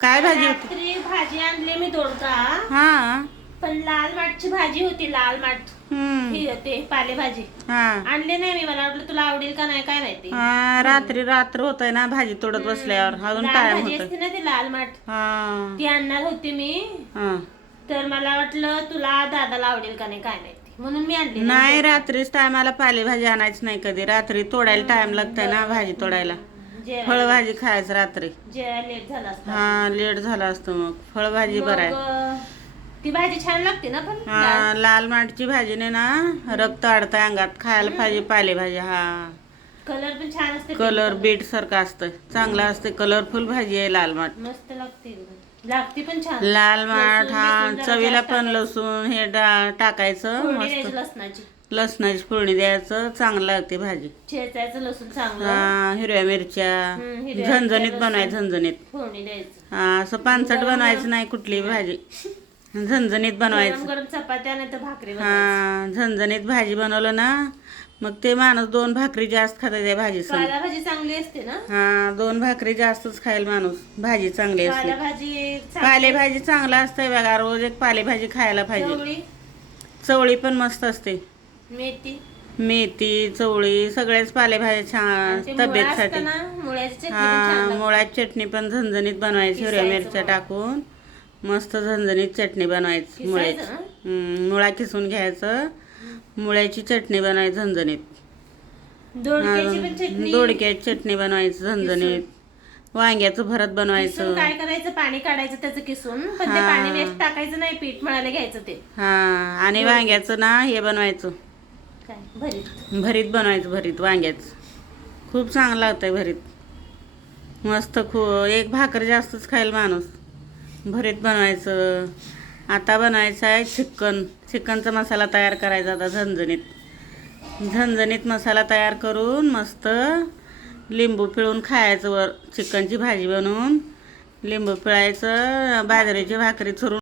काय भाजी होती? रात्री भाजी आणली मी दोडका. हा. पण लाल माठची भाजी होती. लाल माठ ही ते पालेभाजी हा. आणली नाही मी. मला वाटलं तुला आवडेल का नाही काय माहिती. रात्री रात्र होतय ना भाजी तोडत बसल्यावर अजून लाल टाइम भाजी होत. असते ना ती लाल माठ हा. ती आणणार होती मी. हा. तर मला वाटलं तुला दादाला आवडेल का नाही काय माहिती म्हणून मी आणली नाही रात्रीच टायमाला पालेभाजी आणायची नाही कधी. रात्री तोडायला टाइम लागतंय ना भाजी तोडायला. फळभाजी खायचं रात्री. जेवायला लेट झाला असता. हा लेट झाला असतो मग फळभाजी बरं आहे. मग ती भाजी छान लागते ना पण हा लाल माठची भाजीने ना रक्त अडतंय अंगात. खायला पाहिजे पालेभाजी. हा कलर पण छान असते. कलर बीट सारखं असतं. चांगलं असते. कलरफुल भाजी आहे लाल माठ. मस्त लागते पण छान. लाल माठ लसूण हा बिसून जरा चवीला जास्त पण टाकायचं. लसूण हे टाकायचं फोडणी मस्त. द्यायची लसणाची. लसणाची फोडणी द्यायचं चांगलं लागते भाजी. चेचायचं लसूण चांगलं. हा हिरव्या मिरच्या हिरव्या झणझणीत मिरच्या, बनवायचं झणझणीत. फोडणी द्यायचं. हा असं पानसट बनवायचं नाही कुठली भाजी. झणझणीत गरम बनवायचं. गरम चपात्या नाही तर भाकरी हा झणझणीत भाजी बनवलं ना मग ते माणूस 2 भाकरी जास्त खाते त्या भाजी संग. पालेभाजी चांगली असते ना. हा 2 भाकरी जास्तच खाईल माणूस. भाजी चांगली असते. पालेभाजी पालेभाजी चांगला असते बघा. रोज एक पालेभाजी खायला पाहिजे. चवळी, चवळी पण मस्त असते. मेथी मेथी चवळी सगळ्याच पालेभाज्या छान ते मुळा तब्येतसाठी. असतं ना, मुळ्याची चटणी पण छान हा लागते. मुळ्याची चटणी पण झणझणीत बनवायची. हिरव्या किसायचं मिरच्या मुळा. टाकून मस्त झणझणीत चटणी बनवायची मुळ्याची. किसायचं ना? मुळा किसून घ्यायचं. मुळ्याची चटणी बनवायची झणझणीत. दोडक्याची पण चटणी. दोडक्याची चटणी बनवायची झणझणीत. वांग्याचं भरत किसून बनवायचं. काय करायचं पाणी काढायचं त्याचं किसून. पण ते हा. पाणी वेस्ट टाकायचं नाही. पीठ मळायला घ्यायचं ते. हा आणि वांग्याचं ना हे बनवायचं. काय भरीत. भरीत बनवायचं. भरीत वांग्याचं खूप चांगलं लागतंय भरीत. मस्त एक भाकर जास्तच खाईल माणूस. भरीत बनवायचं. आता बनायचं आहे चिकनचा मसाला तयार करायचा. आता झणझणीत मसाला तयार करून मस्त लिंबू पिळून खायचं. वर चिकनची भाजी बनवून लिंबू पिळायचं. बाजरीची भाकरी चुरून